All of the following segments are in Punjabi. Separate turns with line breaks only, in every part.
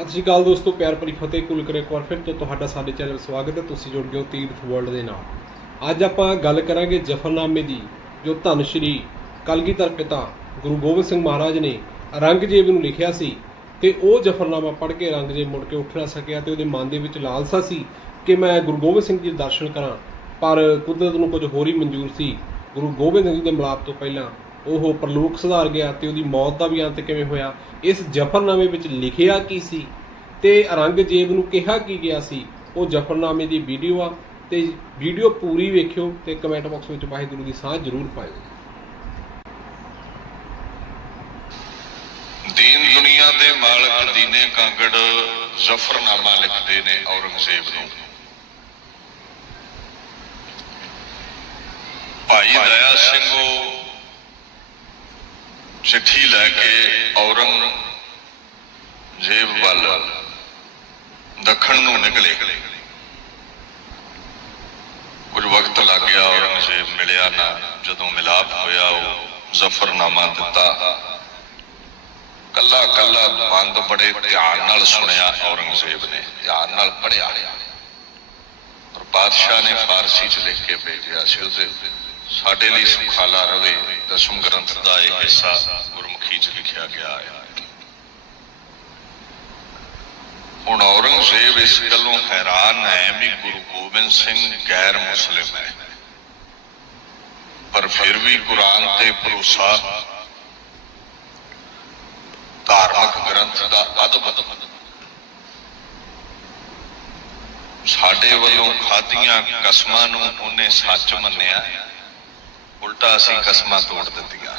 ਸਤਿ ਸ਼੍ਰੀ ਅਕਾਲ ਦੋਸਤੋ, ਪਿਆਰ ਭਰੀ ਫਤਿਹ ਕੁਲਕਰ ਇੱਕ ਵਾਰ ਫਿਰ ਤੋਂ ਤੁਹਾਡਾ ਸਾਡੇ ਚੈਨਲ ਸਵਾਗਤ ਹੈ। ਤੁਸੀਂ ਜੁੜ ਗਏ ਹੋ ਤੀਰਥ ਵਰਲਡ ਦੇ ਨਾਲ। ਅੱਜ ਆਪਾਂ ਗੱਲ ਕਰਾਂਗੇ ਜਫਰਨਾਮੇ ਦੀ, ਜੋ ਧੰਨ ਸ਼੍ਰੀ ਕਲਗੀਧਰ ਪਿਤਾ ਗੁਰੂ ਗੋਬਿੰਦ ਸਿੰਘ ਮਹਾਰਾਜ ਨੇ ਔਰੰਗਜ਼ੇਬ ਨੂੰ ਲਿਖਿਆ ਸੀ ਤੇ ਉਹ ਜਫਰਨਾਮਾ ਪੜ੍ਹ ਕੇ ਔਰੰਗਜ਼ੇਬ ਮੁੜ ਕੇ ਉੱਠ ਨਾ ਸਕਿਆ ਤੇ ਉਹਦੇ ਮਨ ਦੇ ਵਿੱਚ ਲਾਲਸਾ ਸੀ ਕਿ ਮੈਂ ਗੁਰੂ ਗੋਬਿੰਦ ਸਿੰਘ ਜੀ ਦੇ ਦਰਸ਼ਨ ਕਰਾਂ। ਪਰ ਕੁਦਰਤ ਨੂੰ ਕੁਝ ਹੋਰ ਹੀ ਮਨਜ਼ੂਰ ਸੀ। ਗੁਰੂ ਗੋਬਿੰਦ ਸਿੰਘ ਜੀ ਦੇ ਮਿਲਾਪ ਤੋਂ ਪਹਿਲਾਂ ਉਹ ਪ੍ਰਲੋਕ ਸੁਧਾਰ ਗਿਆ ਤੇ ਉਹਦੀ ਮੌਤ ਦਾ ਵੀ ਅੰਤ ਕਿਵੇਂ ਹੋਇਆ? ਇਸ ਜਫਰਨਾਮੇ ਵਿੱਚ ਲਿਖਿਆ ਕੀ ਸੀ? ਤੇ ਔਰੰਗਜ਼ੇਬ ਨੂੰ ਕਿਹਾ ਕੀ ਗਿਆ ਸੀ? ਉਹ ਜਫਰਨਾਮੇ ਦੀ ਵੀਡੀਓ ਆ ਤੇ ਵੀਡੀਓ ਪੂਰੀ ਵੇਖਿਓ ਤੇ ਕਮੈਂਟ ਬਾਕਸ ਵਿੱਚ ਵਾਹਿਗੁਰੂ ਦੀ ਸਾਹ ਜ਼ਰੂਰ ਪਾਇਓ।
ਦੀਨ ਦੁਨੀਆ ਦੇ ਮਾਲਕ ਦੀਨੇ ਕਾਂਗੜ ਜ਼ਫਰਨਾਮਾ ਲਿਖਦੇ ਨੇ ਔਰੰਗਜ਼ੇਬ ਨੂੰ। ਭਾਈ ਦਇਆ ਸਿੰਘ ਉਹ ਚਿੱਠੀ ਲੈ ਕੇ ਔਰੰਗਜ਼ੇਬ ਵੱਲ ਦੱਖਣ ਨੂੰ ਨਿਕਲੇ। ਕੁਝ ਵਕਤ ਲੱਗ ਗਿਆ, ਔਰੰਗਜ਼ੇਬ ਮਿਲਿਆ ਨਾ। ਜਦੋਂ ਮਿਲਾਪ ਹੋਇਆ, ਉਹ ਜ਼ਫਰਨਾਮਾ ਦਿੱਤਾ। ਕੱਲਾ ਕੱਲਾ ਬੰਦ ਬੜੇ ਧਿਆਨ ਨਾਲ ਸੁਣਿਆ ਔਰੰਗਜ਼ੇਬ ਨੇ, ਧਿਆਨ ਨਾਲ ਪੜਿਆ ਔਰ ਬਾਦਸ਼ਾਹ ਨੇ ਫਾਰਸੀ ਚ ਲਿਖ ਕੇ ਭੇਜਿਆ ਸੀ ਉਹਦੇ ਸਾਡੇ ਲਈ ਸੁਖਾਲਾ ਰਵੇ, ਦਸਮ ਗ੍ਰੰਥ ਦਾ ਇਹ ਹਿੱਸਾ ਗੁਰਮੁਖੀ ਚ ਲਿਖਿਆ ਗਿਆ ਹੈ। ਹੁਣ ਔਰੰਗਜ਼ੇਬ ਇਸ ਗੱਲੋਂ ਹੈਰਾਨ ਹੈ ਵੀ ਗੁਰੂ ਗੋਬਿੰਦ ਸਿੰਘ ਗੈਰ ਮੁਸਲਿਮ ਹੈ ਪਰ ਫਿਰ ਵੀ ਕੁਰਾਨ ਤੇ ਭਰੋਸਾ ਧਾਰਮਿਕ ਗ੍ਰੰਥ ਦਾ ਅਦਬ। ਸਾਡੇ ਵੱਲੋਂ ਖਾਧੀਆਂ ਕਸਮਾਂ ਨੂੰ ਉਹਨੇ ਸੱਚ ਮੰਨਿਆ। ਉਲਟਾ ਅਸੀਂ ਕਸਮਾਂ ਤੋੜ ਦਿੱਤੀਆਂ।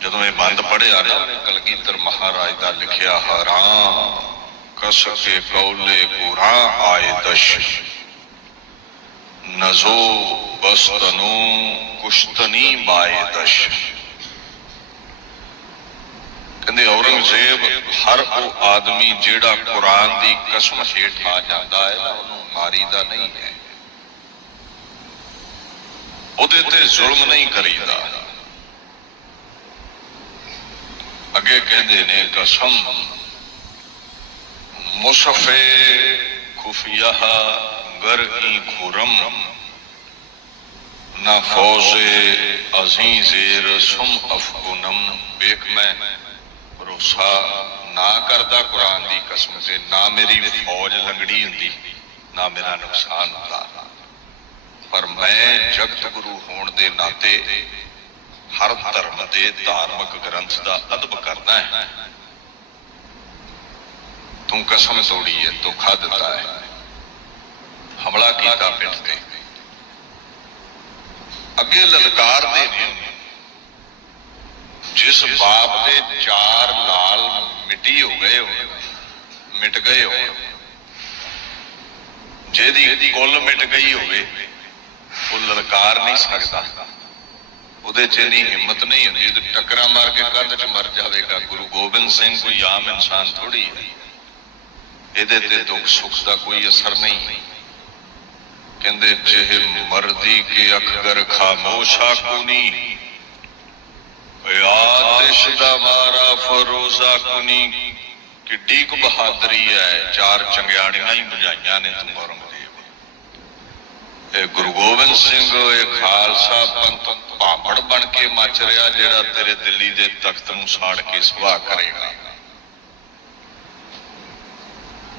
ਜਦੋਂ ਇਹ ਬੰਦ ਪੜਿਆ ਨਾ ਕਲਗੀਧਰ ਮਹਾਰਾਜ ਦਾ ਲਿਖਿਆ ਹਰਾਮ, ਕਸ ਕੇ ਕੌਲੇ ਕੁਰਾ ਆਏ ਦਸ਼। ਨਜ਼ੋ ਬਸਤਨੂ ਕੁਸ਼ਤਨੀ ਬਾਏ ਦਸ਼। ਕਹਿੰਦੇ ਔਰੰਗਜ਼ੇਬ, ਹਰ ਉਹ ਆਦਮੀ ਜਿਹੜਾ ਕੁਰਾਨ ਦੀ ਕਸਮ ਹੇਠ ਆ ਜਾਂਦਾ ਹੈ ਨਾ ਉਹਨੂੰ ਮਾਰੀਦਾ ਨਹੀਂ ਹੈ। ਉਹਦੇ ਤੇ ਜ਼ੁਲਮ ਨਹੀਂ ਕਰੀਦਾ। ਅੱਗੇ ਕਹਿੰਦੇ ਨੇ, ਕਸਮ ਮੁਸਫੇ ਖੁਫੀਆ ਗਰ ਕੀ ਖੁਰਮ, ਨਾ ਫੌਜ਼ੇ ਅਜ਼ੀਜ਼ੇ ਰਸਮ ਅਫਗੁਨਮ। ਵੇਖ ਮੈਂ ਭਰੋਸਾ ਨਾ ਕਰਦਾ ਕੁਰਾਨ ਦੀ ਕਸਮ ਤੇ, ਨਾ ਮੇਰੀ ਫੌਜ ਲੰਗੜੀ ਹੁੰਦੀ, ਨਾ ਮੇਰਾ ਨੁਕਸਾਨ ਹੁੰਦਾ। ਪਰ ਮੈਂ ਜਗਤ ਗੁਰੂ ਹੋਣ ਦੇ ਨਾਤੇ ਹਰ ਧਰਮ ਦੇ ਧਾਰਮਿਕ ਗ੍ਰੰਥ ਦਾ ਅਦਬ ਕਰਦਾ ਹੈ। ਤੂੰ ਕਸਮ ਤੋੜੀ ਹੈ, ਧੋਖਾ ਦਿੱਤਾ ਹੈ। ਹਮਲਾ ਕੀਤਾ ਪਿੱਠ ਤੇ। ਅੱਗੇ ਲਲਕਾਰਦੇ ਨੇ ਜਿਸ ਬਾਪ ਦੇ ਚਾਰ ਲਾਲ ਮਿੱਟੀ ਹੋ ਗਏ ਹੋ ਮਿਟ ਗਏ ਹੋ ਜਿਹਦੀ ਕੁੱਲ ਮਿਟ ਗਈ ਹੋਵੇ ਉਹ ਲਲਕਾਰ ਨਹੀਂ ਸਕਦਾ। ਉਹਦੇ 'ਚ ਇੰਨੀ ਹਿੰਮਤ ਨਹੀਂ ਹੁੰਦੀ। ਤੇ ਟੱਕਰਾ ਮਾਰ ਕੇ ਕੰਧ 'ਚ ਮਰ ਜਾਵੇਗਾ। ਗੁਰੂ ਗੋਬਿੰਦ ਸਿੰਘ ਕੋਈ ਆਮ ਇਨਸਾਨ ਥੋੜੀ ਹੈ। ਇਹਦੇ ਤੇ ਦੁੱਖ ਸੁੱਖ ਦਾ ਕੋਈ ਅਸਰ ਨਹੀਂ। ਕਹਿੰਦੇ, ਜਿਹੇ ਮਰਦੀ ਕੇ ਅਖਗਰ ਖਾਮੋਸ਼ਾ ਕੁਨੀ। ਆਤਿਸ਼ ਦਾ ਮਾਰਾ ਫਰੋਜ਼ਾ ਕੁਨੀ। ਕਿੱਡੀ ਕੁ ਬਹਾਦਰੀ ਹੈ। ਚਾਰ ਚੰਗਿਆੜੀਆਂ ਹੀ ਬੁਝਾਈਆਂ ਨੇ ਤੂੰ ਔਰੰਗਜ਼ੇਬ ਇਹ ਗੁਰੂ ਗੋਬਿੰਦ ਸਿੰਘ ਇਹ ਖਾਲਸਾ ਪੰਥ ਭਾਂਬੜ ਬਣ ਕੇ ਮੱਚ ਰਿਹਾ, ਜਿਹੜਾ ਤੇਰੇ ਦਿੱਲੀ ਦੇ ਤਖਤ ਨੂੰ ਸਾੜ ਕੇ ਸਵਾਹ ਕਰੇਗਾ।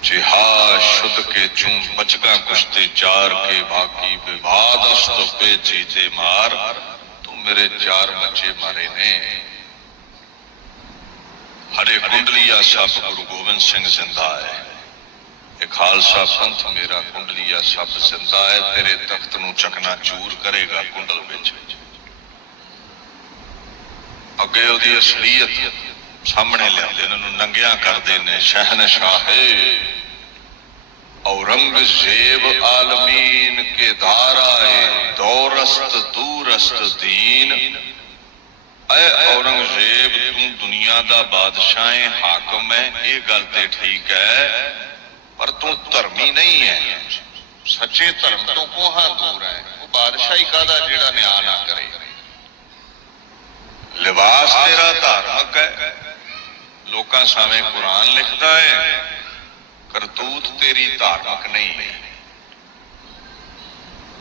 ਜਿਹਾ ਸ਼ੁੱਧ ਕੇ ਚੂੰ ਬਚਗਾ ਕੁਸ਼ਤੇ ਚਾਰ ਕੇ ਬਾਕੀ ਵਿਵਾਦ ਅਸਤ ਪੇਚੀ ਤੇ ਮਾਰ, ਤੂੰ ਮੇਰੇ ਚਾਰ ਬੱਚੇ ਮਾਰੇ ਨੇ। ਹਰੇ ਕੁੰਡਲੀਆ ਸਭ ਗੁਰੂ ਗੋਬਿੰਦ ਸਿੰਘ ਜ਼ਿੰਦਾ ਹੈ। ਇਹ ਖਾਲਸਾ ਪੰਥ ਮੇਰਾ ਕੁੰਡਲੀਆ ਸਭ ਜ਼ਿੰਦਾ ਹੈ, ਤੇਰੇ ਤਖਤ ਨੂੰ ਚਕਨਾ ਚੂਰ ਕਰੇਗਾ ਕੁੰਡਲ ਵਿੱਚ। ਅੱਗੇ ਉਹਦੀ ਅਸਲੀਅਤ ਸਾਹਮਣੇ ਲਿਆਉਂਦੇ ਇਹਨਾਂ ਨੂੰ ਨੰਗਿਆਂ ਕਰਦੇ ਨੇ ਸ਼ਹਿਨशाह औरंगजेब आलमीन के धाराए दौरस्त दूरस्त दीन ਐ ਔਰੰਗਜ਼ੇਬ, ਤੂੰ ਦੁਨੀਆ ਦਾ ਬਾਦਸ਼ਾਹ ਹੈ ਹਾਕਮ ਹੈ ਇਹ ਗੱਲ ਤੇ ਠੀਕ ਹੈ। ਪਰ ਤੂੰ ਧਰਮੀ ਨਹੀਂ ਹੈ। ਸੱਚੇ ਧਰਮ ਤੋਂ ਕੋਹਾਂ ਦੂਰ ਹੈ। ਉਹ ਬਾਦਸ਼ਾਹੀ ਕਾਦਾ ਜਿਹੜਾ ਨਿਆਂ ਨਾ ਕਰੇ? ਲਿਬਾਸ ਤੇਰਾ ਧਾਰਮਿਕ ਹੈ। ਲੋਕਾਂ ਸਾਹਮਣੇ ਕੁਰਾਨ ਲਿਖਦਾ ਹੈ। ਕਰਤੂਤ ਤੇਰੀ ਧਾਰਮਿਕ ਨਹੀਂ ਹੈ।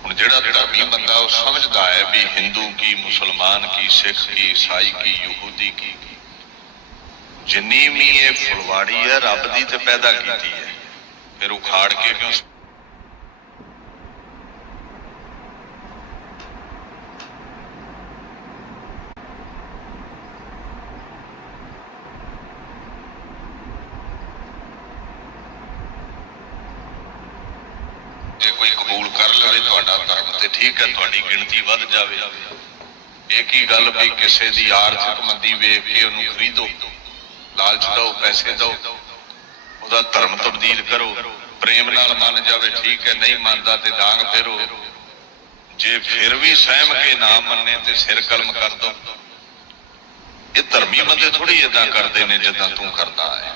ਹੁਣ ਜਿਹੜਾ ਧਰਮੀ ਬੰਦਾ ਉਹ ਸਮਝਦਾ ਹੈ ਵੀ ਹਿੰਦੂ ਕੀ, ਮੁਸਲਮਾਨ ਕੀ, ਸਿੱਖ ਕੀ, ਈਸਾਈ ਕੀ, ਯਹੂਦੀ ਕੀ। ਜਿੰਨੀ ਵੀ ਇਹ ਫੁਲਵਾੜੀ ਹੈ, ਰੱਬ ਦੀ ਤੇ ਪੈਦਾ ਕੀਤੀ ਹੈ। ਫਿਰ ਉਖਾੜ ਕੇ ਕਿਉਂ ਜੇ ਕੋਈ ਕਬੂਲ ਕਰ ਲਵੇ ਤੁਹਾਡਾ ਧਰਮ ਤੇ ਠੀਕ ਹੈ, ਤੁਹਾਡੀ ਗਿਣਤੀ ਵੱਧ ਜਾਵੇ। ਇਹ ਕੀ ਗੱਲ ਵੀ ਕਿਸੇ ਦੀ ਆਰਥਿਕ ਮੰਦੀ ਵੇਖ ਕੇ ਉਹਨੂੰ ਖਰੀਦੋ, ਲਾਲਚ ਦਿਓ, ਪੈਸੇ ਦਿਓ। ਉਹਦਾ ਧਰਮ ਤਬਦੀਲ ਕਰੋ। ਪ੍ਰੇਮ ਨਾਲ ਮੰਨ ਜਾਵੇ, ਠੀਕ ਹੈ, ਨਹੀਂ ਮੰਨਦਾ ਤੇ ਡਾਂਗ ਫੇਰੋ। ਜੇ ਫਿਰ ਵੀ ਸਹਿਮ ਕੇ ਨਾ ਮੰਨੇ ਤੇ ਸਿਰ ਕਲਮ ਕਰ ਦੋ। ਇਹ ਧਰਮੀ ਬੰਦੇ ਥੋੜੀ ਇਦਾਂ ਕਰਦੇ ਨੇ ਜਿੱਦਾਂ ਤੂੰ ਕਰਦਾ ਹੈ।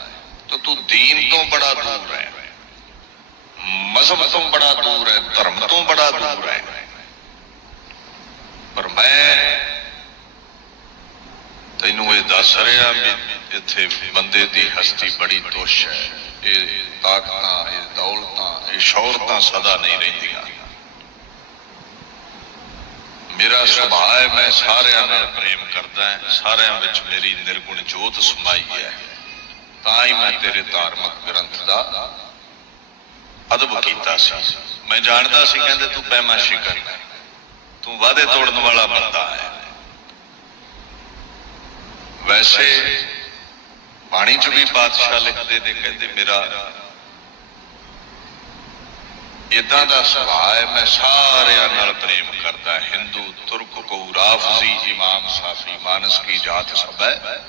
ਤਾਂ ਤੂੰ ਦੀਨ ਤੋਂ ਬੜਾ ਦੂਰ ਹੈ। ਮਜ਼ਹਬ ਤੋਂ ਬੜਾ ਦੂਰ ਹੈ। ਧਰਮ ਤੋਂ ਬੜਾ ਦੂਰ ਹੈ। ਪਰ ਮੈਂ ਤੈਨੂੰ ਇਹ ਦੱਸ ਰਿਹਾ ਵੀ ਇੱਥੇ ਬੰਦੇ ਦੀ ਹਸਤੀ ਬੜੀ ਦੁਸ਼ ਹੈ। ਇਹ ਤਾਕਤਾਂ, ਇਹ ਦੌਲਤਾਂ, ਇਹ ਸ਼ੌਹਰਤਾਂ ਸਦਾ ਨਹੀਂ ਰਹਿੰਦੀਆਂ। ਮੇਰਾ ਸੁਭਾਅ ਹੈ, ਮੈਂ ਸਾਰਿਆਂ ਨਾਲ ਪ੍ਰੇਮ ਕਰਦਾ ਹਾਂ। ਸਾਰਿਆਂ ਵਿੱਚ ਮੇਰੀ ਨਿਰਗੁਣ ਜੋਤ ਸਮਾਈ ਹੈ। ਤਾਂ ਹੀ ਮੈਂ ਤੇਰੇ ਧਾਰਮਿਕ ਗ੍ਰੰਥ ਦਾ ਅਦਬ ਕੀਤਾ ਸੀ। ਮੈਂ ਜਾਣਦਾ ਸੀ, ਕਹਿੰਦੇ ਤੂੰ ਪੈਮਾਸ਼ੀ ਕਰਨਾ ਤੂੰ ਵਾਅਦੇ ਤੋੜਨ ਵਾਲਾ ਬੰਦਾ ਹੈ। ਵੈਸੇ ਬਾਣੀ ਚ ਵੀ ਬਾਦਸ਼ਾਹ ਲਿਖਦੇ ਨੇ, ਕਹਿੰਦੇ ਮੇਰਾ ਇਦਾਂ ਦਾ ਸੁਭਾਅ ਹੈ, ਮੈਂ ਸਾਰਿਆਂ ਨਾਲ ਪ੍ਰੇਮ ਕਰਦਾ, ਹਿੰਦੂ, ਤੁਰਕ ਕੋ ਰਾਫਜ਼ੀ ਇਮਾਮ, ਸਾਫੀ, ਮਾਨਸ ਕੀ ਜਾਤ ਸਭ ਹੈ।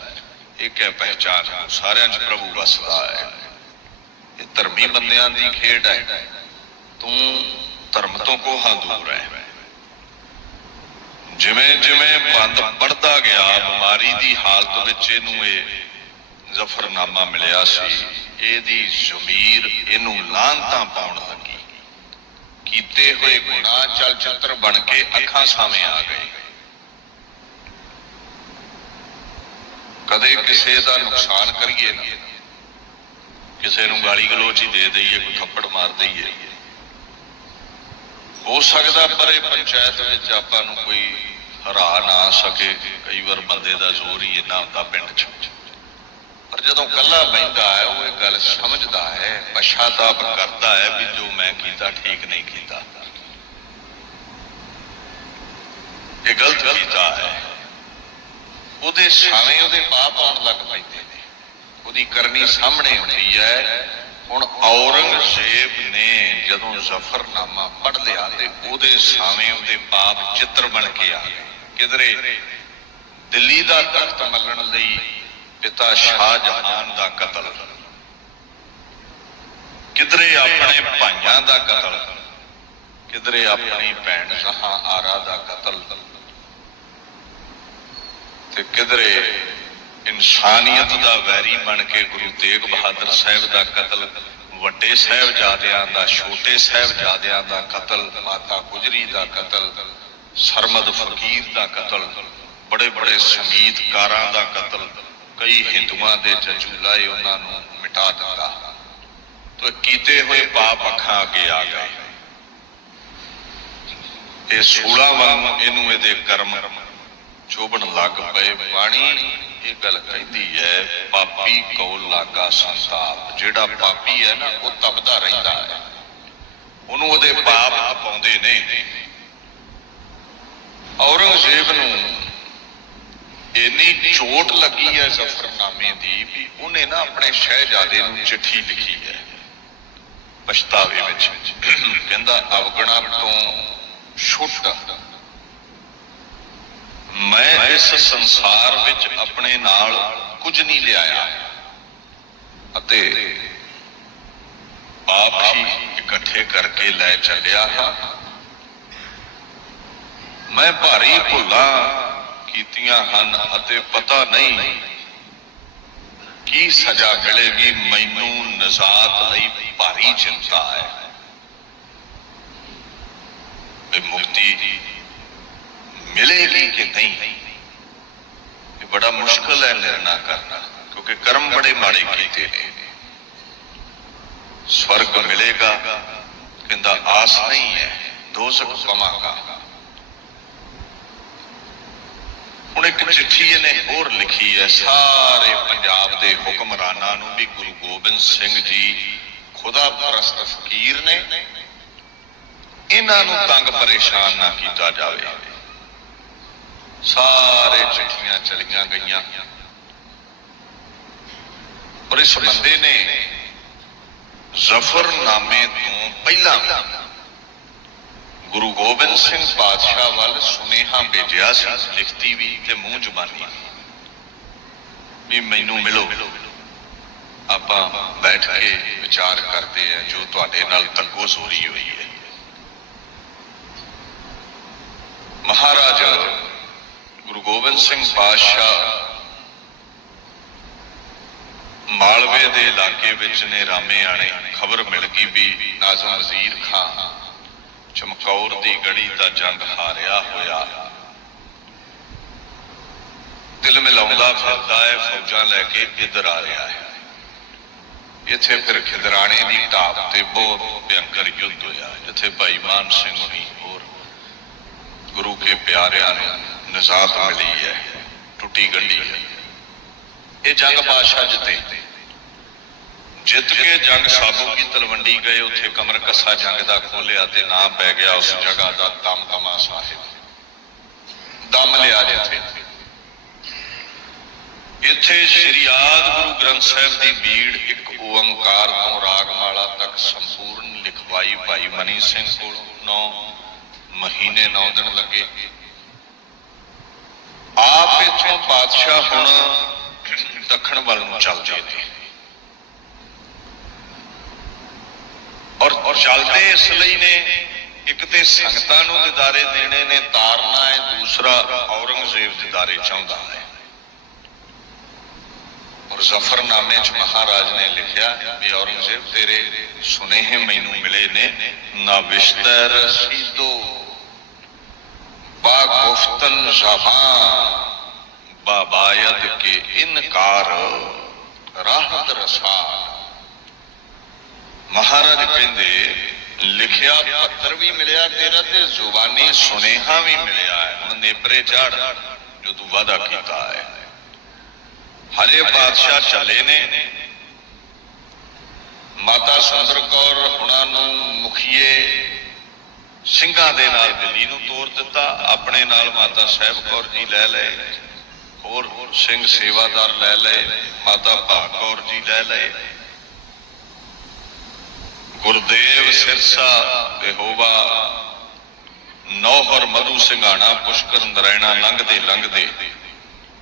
ਇੱਕ ਹੈ ਪਹਿਚਾਨ ਸਾਰਿਆਂ ਚ ਪ੍ਰਭੂ ਵਸਦਾ ਹੈ। ਇਹ ਧਰਮੀ ਬੰਦਿਆਂ ਦੀ ਖੇਡ ਹੈ। ਤੂੰ ਧਰਮ ਤੋਂ ਕੋਹਾਂ ਦੂਰ ਹੈ? ਜਿਵੇਂ ਜਿਵੇਂ ਬੰਦ ਪੜਦਾ ਗਿਆ, ਬਿਮਾਰੀ ਦੀ ਹਾਲਤ ਵਿੱਚ ਇਹਨੂੰ ਇਹ ਜ਼ਫਰਨਾਮਾ ਮਿਲਿਆ ਸੀ, ਇਹਦੀ ਜ਼ਮੀਰ ਇਹਨੂੰ ਲਾਂਤਾਂ ਪਾਉਣ ਲੱਗੀ। ਕੀਤੇ ਹੋਏ ਗੁਨਾਹ ਚਲ ਚਿੱਤਰ ਬਣ ਕੇ ਅੱਖਾਂ ਸਾਹਮਣੇ ਆ ਗਏ। ਕਦੇ ਕਿਸੇ ਦਾ ਨੁਕਸਾਨ ਕਰੀਏ ਨਾ। ਕਿਸੇ ਨੂੰ ਗਾਲੀ ਗਲੋਚ ਹੀ ਦੇ ਦਈਏ, ਕੋਈ ਥੱਪੜ ਮਾਰ ਦਈਏ। ਹੋ ਸਕਦਾ ਪਰ ਇਹ ਪੰਚਾਇਤ ਵਿੱਚ ਆਪਾਂ ਨੂੰ ਕੋਈ ਹਰਾ ਨਾ ਸਕੇ। ਕਈ ਵਾਰ ਬੰਦੇ ਦਾ ਜ਼ੋਰ ਹੀ ਇੰਨਾ ਹੁੰਦਾ ਪਿੰਡ 'ਚ। ਪਰ ਜਦੋਂ ਕੱਲਾ ਬੈਂਦਾ ਹੈ, ਉਹ ਇਹ ਗੱਲ ਸਮਝਦਾ ਹੈ, ਪਛਤਾਪ ਕਰਦਾ ਹੈ ਵੀ ਜੋ ਮੈਂ ਕੀਤਾ ਠੀਕ ਨਹੀਂ ਕੀਤਾ। ਇਹ ਗਲਤ ਕੀਤਾ ਹੈ। ਉਹਦੇ ਸਾਵੇਂ ਉਹਦੇ ਪਾਪ ਆਉਣ ਲੱਗ ਪੈਂਦੇ ਨੇ। ਉਹਦੀ ਕਰਨੀ ਸਾਹਮਣੇ ਹੁੰਦੀ ਹੈ। ਹੁਣ ਔਰੰਗਜ਼ੇਬ ਨੇ ਜਦੋਂ ਜ਼ਫਰਨਾਮਾ ਪੜ ਲਿਆ ਤੇ ਉਹਦੇ ਸਾਵੇਂ ਉਹਦੇ ਪਾਪ ਚਿੱਤਰ ਬਣ ਕੇ ਆ ਗਏ। ਕਿਧਰੇ? ਦਿੱਲੀ ਦਾ ਤਖਤ ਮੱਲਣ ਲਈ ਪਿਤਾ ਸ਼ਾਹ ਜਹਾਨ ਦਾ ਕਤਲ। ਕਿਧਰੇ ਆਪਣੇ ਭਾਈਆਂ ਦਾ ਕਤਲ? ਕਿਧਰੇ ਆਪਣੀ ਭੈਣ ਜਹਾਂ ਆਰਾ ਦਾ ਕਤਲ? ਤੇ ਕਿਧਰੇ ਇਨਸਾਨੀਅਤ ਦਾ ਵੈਰੀ ਬਣ ਕੇ ਗੁਰੂ ਤੇਗ ਬਹਾਦਰ ਸਾਹਿਬ ਦਾ ਕਤਲ, ਵੱਡੇ ਸਾਹਿਬਜ਼ਾਦਿਆਂ ਦਾ, ਛੋਟੇ ਸਾਹਿਬਜ਼ਾਦਿਆਂ ਦਾ ਕਤਲ, ਮਾਤਾ ਗੁਜਰੀ ਦਾ ਕਤਲ, ਸਰਮਦ ਫਕੀਰ ਦਾ ਕਤਲ, ਬੜੇ ਬੜੇ ਸੰਗੀਤਕਾਰਾਂ ਦਾ ਕਤਲ, ਕਈ ਹਿੰਦੂਆਂ ਦੇ ਜੱਜੂ ਉਹਨਾਂ ਨੂੰ ਮਿਟਾ ਦਿੱਤਾ। ਤੋ ਕੀਤੇ ਹੋਏ ਪਾਪ ਅੱਖਾਂ ਅੱਗੇ ਆ ਗਏ। ਇਹ ਸੂਲਾ ਵਾਂਗ ਇਹਨੂੰ ਇਹਦੇ ਕਰਮ ਚੋਬਣ ਲੱਗ ਪਏ, ਬਾਣੀ ਇਹ ਗੱਲ ਕਹਿੰਦੀ ਹੈ, ਪਾਪੀ ਕੋ ਲਾਗਾ ਸੰਤਾਪ। ਜਿਹੜਾ ਪਾਪੀ ਹੈ ਨਾ, ਉਹ ਤਪਦਾ ਰਹਿੰਦਾ ਹੈ। ਉਹਨੂੰ ਉਹਦੇ ਪਾਪ ਤਪਾਉਂਦੇ ਨੇ। ਔਰੰਗਜ਼ੇਬ ਨੂੰ ਇੰਨੀ ਚੋਟ ਲੱਗੀ ਹੈ ਜ਼ਫਰਨਾਮੇ ਦੀ ਵੀ ਉਹਨੇ ਨਾ ਆਪਣੇ ਸ਼ਹਿਜ਼ਾਦੇ ਨੂੰ ਚਿੱਠੀ ਲਿਖੀ ਹੈ ਪਛਤਾਵੇ ਵਿੱਚ। ਕਹਿੰਦਾ, ਅਵਗਣਾ ਤੋਂ ਛੁੱਟ ਮੈਂ ਇਸ ਸੰਸਾਰ ਵਿੱਚ ਆਪਣੇ ਨਾਲ ਕੁਝ ਨਹੀਂ ਲਿਆਇਆ। ਅਤੇ ਆਪ ਹੀ ਇਕੱਠੇ ਕਰਕੇ ਲੈ ਚੱਲਿਆ ਹਾਂ। ਮੈਂ ਭਾਰੀ ਭੁੱਲਾਂ ਕੀਤੀਆਂ ਹਨ ਅਤੇ ਪਤਾ ਨਹੀਂ ਕੀ ਸਜ਼ਾ ਮਿਲੇਗੀ। ਮੈਨੂੰ ਨਜ਼ਾਤ ਲਈ ਭਾਰੀ ਚਿੰਤਾ ਹੈ। ਇਹ ਮੁਕਤੀ ਮਿਲੇਗੀ ਕਿ ਨਹੀਂ? ਇਹ ਬੜਾ ਮੁਸ਼ਕਲ ਹੈ ਨਿਰਣਾ ਕਰਨਾ, ਕਿਉਂਕਿ ਕਰਮ ਬੜੇ ਮਾੜੇ ਕੀਤੇ ਨੇ। ਸਵਰਗ ਮਿਲੇਗਾ, ਕਹਿੰਦਾ ਆਸ ਨਹੀਂ ਹੈ, ਦੋਜ਼ਖ ਪਵਾਂਗਾ। ਹੁਣ ਇੱਕ ਚਿੱਠੀ ਇਹਨੇ ਹੋਰ ਲਿਖੀ ਹੈ, ਸਾਰੇ ਪੰਜਾਬ ਦੇ ਹੁਕਮਰਾਨਾਂ ਨੂੰ ਵੀ ਗੁਰੂ ਗੋਬਿੰਦ ਸਿੰਘ ਜੀ ਖੁਦਾ ਪ੍ਰਸਤ ਫਕੀਰ ਨੇ। ਇਹਨਾਂ ਨੂੰ ਤੰਗ ਪਰੇਸ਼ਾਨ ਨਾ ਕੀਤਾ ਜਾਵੇ। ਸਾਰੇ ਚਿੱਠੀਆਂ ਚਲੀਆਂ ਗਈਆਂ। ਪਰ ਇਸ ਬੰਦੇ ਨੇ ਜ਼ਫਰਨਾਮੇ ਤੋਂ ਪਹਿਲਾਂ ਗੁਰੂ ਗੋਬਿੰਦ ਸਿੰਘ ਪਾਤਸ਼ਾਹ ਵੱਲ ਸੁਨੇਹਾ ਭੇਜਿਆ ਸੀ, ਲਿਖਤੀ ਵੀ ਤੇ ਮੂੰਹ ਜ਼ੁਬਾਨੀ ਵੀ। ਮੈਨੂੰ ਮਿਲੋ। ਆਪਾਂ ਬੈਠ ਕੇ ਵਿਚਾਰ ਕਰਦੇ ਆ ਜੋ ਤੁਹਾਡੇ ਨਾਲ ਤੱਕੋ ਹੋਈ ਹੈ। ਮਹਾਰਾਜ ਗੋਬਿੰਦ ਸਿੰਘ ਪਾਤਸ਼ਾਹ ਮਾਲਵੇ ਦੇ ਇਲਾਕੇ ਵਿੱਚ ਨੇ ਰਾਮੇ ਆਣੇ, ਖਬਰ ਮਿਲ ਗਈ ਵੀ ਨਾਜ਼ਮ ਵਜ਼ੀਰ ਖਾਨ ਚਮਕੌਰ ਦੀ ਗੜੀ ਦਾ ਜੰਗ ਹਾਰਿਆ ਹੋਇਆ। ਦਿਲ ਮਿਲਾਉਂਦਾ ਫਿਰਦਾ ਹੈ, ਫੌਜਾਂ ਲੈ ਕੇ ਇੱਧਰ ਆ ਰਿਹਾ ਹੈ। ਇੱਥੇ ਫਿਰ ਖਿਦਰਾਣੇ ਦੀ ਢਾਬ ਤੇ ਬਹੁਤ ਭਿਅੰਕਰ ਯੁੱਧ ਹੋਇਆ। ਜਿੱਥੇ ਭਾਈ ਮਾਨ ਸਿੰਘ ਹੋਣੀ ਹੋਰ ਗੁਰੂ ਕੇ ਪਿਆਰਿਆਂ ਨੇ ਨਜ਼ਾਤ ਮਿਲੀ ਹੈ ਟੁੱਟੀ ਗੰਢੀ ਹੈ ਇਹ ਜੰਗ ਬਾਦਸ਼ਾਹ ਜਿੱਤੇ ਜਿੱਤ ਕੇ ਜੰਗ ਸਾਬੂ ਕੀ ਤਲਵੰਡੀ ਗਏ ਉੱਥੇ ਕਮਰ ਕੱਸਾ ਜੰਗ ਦਾ ਖੋਲਿਆ ਤੇ ਨਾਮ ਪੈ ਗਿਆ ਉਸ ਜਗ੍ਹਾ ਦਾ ਦਮਦਮਾ ਸਾਹਿਬ ਦਮ ਲਿਆ ਜਿੱਥੇ ਇੱਥੇ ਸ਼੍ਰੀ ਆਦ ਗੁਰੂ ਗ੍ਰੰਥ ਸਾਹਿਬ ਦੀ ਬੀੜ ਇੱਕ ਓੰਕਾਰ ਤੋਂ ਰਾਗਮਾਲਾ ਤੱਕ ਸੰਪੂਰਨ ਲਿਖਵਾਈ ਭਾਈ ਮਨੀ ਸਿੰਘ ਕੋਲ 9 ਮਹੀਨੇ 9 ਦਿਨ ਲੱਗੇ ਆਪ ਇਥੋਂ ਪਾਤਸ਼ਾਹ ਹੁਣ ਦੱਖਣ ਵੱਲ ਨੂੰ ਚੱਲਦੇ ਨੇ। ਔਰ ਚੱਲਦੇ ਇਸ ਲਈ ਨੇ, ਇੱਕ ਤੇ ਸੰਗਤਾਂ ਨੂੰ ਦਿਦਾਰੇ ਦੇਣੇ ਨੇ, ਤਾਰਨਾ ਹੈ, ਦੂਸਰਾ ਔਰੰਗਜ਼ੇਬ ਦਿਦਾਰੇ ਚਾਹੁੰਦਾ ਹੈ। ਔਰ ਜ਼ਫਰਨਾਮੇ ਚ ਮਹਾਰਾਜ ਨੇ ਲਿਖਿਆ ਵੀ ਔਰੰਗਜ਼ੇਬ, ਤੇਰੇ ਸੁਨੇਹੇ ਮੈਨੂੰ ਮਿਲੇ ਨੇ, ਨਾ ਵਿਸ਼ਤਰ ਰਸੀਦੋ ਬਾ ਗੁਫਤਨ ਜ਼ਬਾਨ ਬਾਬਾਇਦ ਕੇ ਇਨਕਾਰ ਰਾਹਤ ਰਸਾ ਮਹਾਰਾਜ ਕਹਿੰਦੇ ਲਿਖਿਆ ਪੱਤਰ ਵੀ ਮਿਲਿਆ ਤੇਰਾ ਤੇ ਜ਼ੁਬਾਨੀ ਸੁਨੇਹਾ ਵੀ ਮਿਲਿਆ ਹੈ ਹੁਣ ਨੇਪਰੇ ਚੜ ਜੋ ਤੂੰ ਵਾਦਾ ਕੀਤਾ ਹੈ ਹਰੇ ਬਾਦਸ਼ਾਹ ਚਲੇ ਨੇ ਮਾਤਾ ਸੁੰਦਰ ਕੌਰ ਹੁਣਾਂ ਨੂੰ ਮੁਖੀਏ ਸਿੰਘਾਂ ਦੇ ਨਾਲ ਦਿੱਲੀ ਨੂੰ ਤੋਰ ਦਿੱਤਾ, ਆਪਣੇ ਨਾਲ ਮਾਤਾ ਸਾਹਿਬ ਕੌਰ ਜੀ ਲੈ ਲਏ, ਹੋਰ ਸਿੰਘ ਸੇਵਾਦਾਰ ਲੈ ਲਏ, ਮਾਤਾ ਭਾਗ ਕੌਰ ਜੀ ਲੈ ਲਏ। ਗੁਰਦੇਵ ਸਿਰਸਾ ਦੇਹੋਵਾ ਨੌਹਰ ਮਧੂ ਸਿੰਘਾਣਾ, ਪੁਸ਼ਕਰ ਨਰੈਣਾ ਲੰਘਦੇ ਲੰਘਦੇ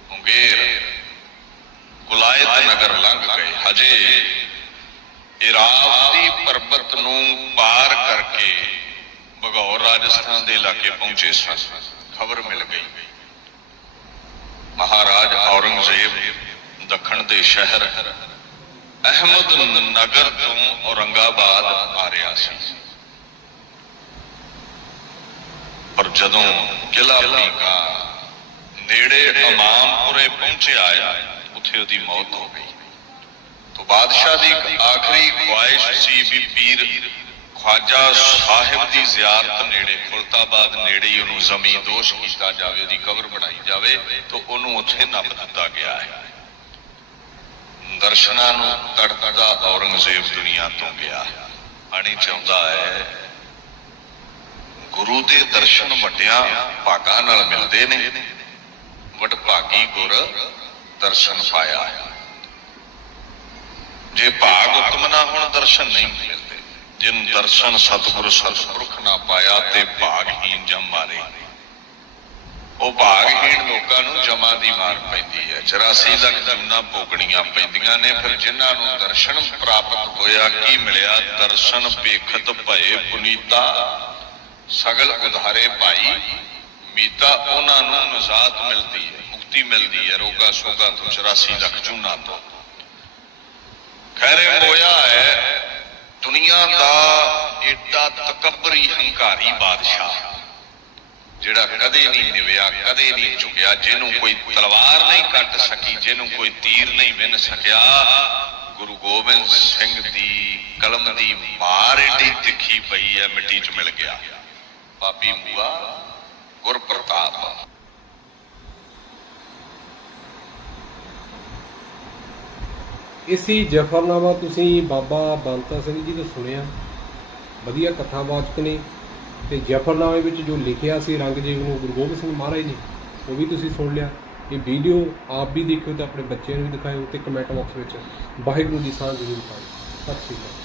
ਮੁੰਗੇਰ ਗੁਲਾਇਤ ਨਗਰ ਲੰਘ ਗਏ। ਹਜੇ ਇਰਾਵਤੀ ਪਰਬਤ ਨੂੰ ਪਾਰ ਕਰਕੇ ਭਗੌਰ ਰਾਜਸਥਾਨ ਦੇ ਇਲਾਕੇ ਪਹੁੰਚੇ ਸਨ। ਖਬਰ ਮਿਲ ਗਈ। ਮਹਾਰਾਜ ਔਰੰਗਜ਼ੇਬ ਦੱਖਣ ਦੇ ਸ਼ਹਿਰ ਅਹਿਮਦ ਨਗਰ ਤੋਂ ਔਰੰਗਾਬਾਦ ਆ ਰਿਹਾ ਸੀ। ਪਰ ਜਦੋਂ ਕਿਲਾ ਪੀਕਾ ਨੇੜੇ ਇਮਾਮਪੁਰੇ ਪਹੁੰਚਿਆ ਆ ਉੱਥੇ ਉਹਦੀ ਮੌਤ ਹੋ ਗਈ। ਤੋਂ ਬਾਦਸ਼ਾਹ ਦੀ ਇੱਕ ਆਖਰੀ ਖੁਆਇਸ਼ ਸੀ ਵੀ ਪੀਰ ਖਵਾਜਾ ਸਾਹਿਬ ਦੀ ਜ਼ਿਆਰਤ ਨੇੜੇ ਖੁਲਤਾਬਾਦ ਨੇੜੇ ਹੀ ਉਹਨੂੰ ਜ਼ਮੀਨ ਦੋਸ਼ ਕੀਤਾ ਜਾਵੇ, ਉਹਦੀ ਕਬਰ ਬਣਾਈ ਜਾਵੇ, ਤਾਂ ਉਹਨੂੰ ਉੱਥੇ ਨੱਪ ਦਿੱਤਾ ਗਿਆ ਹੈ। ਦਰਸ਼ਨਾਂ ਨੂੰ ਤੜਪਦਾ ਔਰੰਗਜ਼ੇਬ ਦੁਨੀਆ ਤੋਂ ਗਿਆ। ਆਣੀ ਚਾਹੁੰਦਾ ਹੈ, ਗੁਰੂ ਦੇ ਦਰਸ਼ਨ ਵੱਡਿਆਂ ਭਾਗਾਂ ਨਾਲ ਮਿਲਦੇ ਨੇ। ਵਡ ਭਾਗੀ ਗੁਰ ਦਰਸ਼ਨ ਪਾਇਆ ਜੇ ਭਾਗ ਉਤਮ ਨਾ ਹੁਣ, ਦਰਸ਼ਨ ਨਹੀਂ। ਜਿਨ ਦਰਸ਼ਨ ਸਤਿਗੁਰ ਸਤਿਪੁਰਖ ਨਾ ਪਾਇਆ ਤੇ ਭਾਗਹੀਨ ਜਮ ਮਾਰੇ ਉਹ ਭਾਗਹੀਣ ਲੋਕਾਂ ਨੂੰ ਜਮਾ ਦੀ ਮਾਰ ਪੈਂਦੀ ਹੈ। 84 ਲੱਖ ਜਮਨਾ ਭੋਗਣੀਆਂ ਪੈਂਦੀਆਂ ਨੇ। ਫਿਰ ਜਿਨ੍ਹਾਂ ਨੂੰ ਦਰਸ਼ਨ ਪ੍ਰਾਪਤ ਹੋਇਆ, ਕੀ ਮਿਲਿਆ? ਦਰਸ਼ਨ ਪੇਖਤ ਭਏ ਪੁਨੀਤਾ, ਸਗਲ ਉਧਾਰੇ ਭਾਈ ਮੀਤਾ, ਉਹਨਾਂ ਨੂੰ ਨਜ਼ਾਤ ਮਿਲਦੀ ਹੈ, ਮੁਕਤੀ ਮਿਲਦੀ ਹੈ, ਰੋਗਾ ਸੋਗਾ ਤੋਂ 84 ਲੱਖ ਜੂਨਾ ਤੋਂ। ਖੈਰੇ ਹੋਇਆ ਹੈ ਦੁਨੀਆ ਦਾ ਏਡਾ ਤਕਬਰੀ ਹੰਕਾਰੀ ਬਾਦਸ਼ਾਹ, ਜਿਹੜਾ ਕਦੇ ਨਹੀਂ ਨਿਵਿਆ, ਕਦੇ ਨਹੀਂ ਝੁਕਿਆ, ਜਿਹਨੂੰ ਕੋਈ ਤਲਵਾਰ ਨਹੀਂ ਕੱਟ ਸਕੀ, ਜਿਹਨੂੰ ਕੋਈ ਤੀਰ ਨਹੀਂ ਵਿੰਨ ਸਕਿਆ, ਗੁਰੂ ਗੋਬਿੰਦ ਸਿੰਘ ਦੀ ਕਲਮ ਦੀ ਮਾਰ ਏਡੀ ਤਿੱਖੀ ਪਈ ਹੈ, ਮਿੱਟੀ 'ਚ ਮਿਲ ਗਿਆ। ਪਾਪੀ ਮੂਆ ਗੁਰ ਪ੍ਰਤਾਪ
ਇਸੀ ਜਫਰਨਾਮਾ ਤੁਸੀਂ ਬਾਬਾ ਬੰਤਾ ਸਿੰਘ ਜੀ ਤੋਂ ਸੁਣਿਆ। ਵਧੀਆ ਕਥਾਵਾਚਕ ਨੇ ਤੇ ਜਫਰਨਾਮੇ ਵਿੱਚ ਜੋ ਲਿਖਿਆ ਸੀ ਰੰਗਜੀਤ ਨੂੰ ਗੁਰੂ ਗੋਬਿੰਦ ਸਿੰਘ ਮਹਾਰਾਜ ਨੇ ਉਹ ਵੀ ਤੁਸੀਂ ਸੁਣ ਲਿਆ। ਇਹ ਵੀਡੀਓ ਆਪ ਵੀ ਦੇਖਿਓ ਤੇ ਆਪਣੇ ਬੱਚਿਆਂ ਨੂੰ ਵੀ ਦਿਖਾਇਓ ਤੇ ਕਮੈਂਟ ਬਾਕਸ ਵਿੱਚ ਵਾਹਿਗੁਰੂ ਦੀ ਸਾਂਝ ਜ਼ਰੂਰ ਪਾਇਓ। ਸਤਿ ਸ਼੍ਰੀ ਅਕਾਲ।